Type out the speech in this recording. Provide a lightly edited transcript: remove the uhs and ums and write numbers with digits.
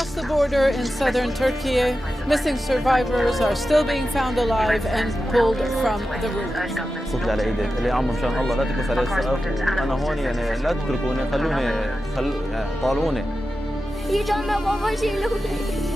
across the border in southern Turkey, missing survivors are still being found alive and pulled from the roofs. صوتي على ايدك اللي عمو مشان الله لا تكبس علي السقف انا هون يعني لا تتركوني خلوني طالعوني يجمع بابا شيلوني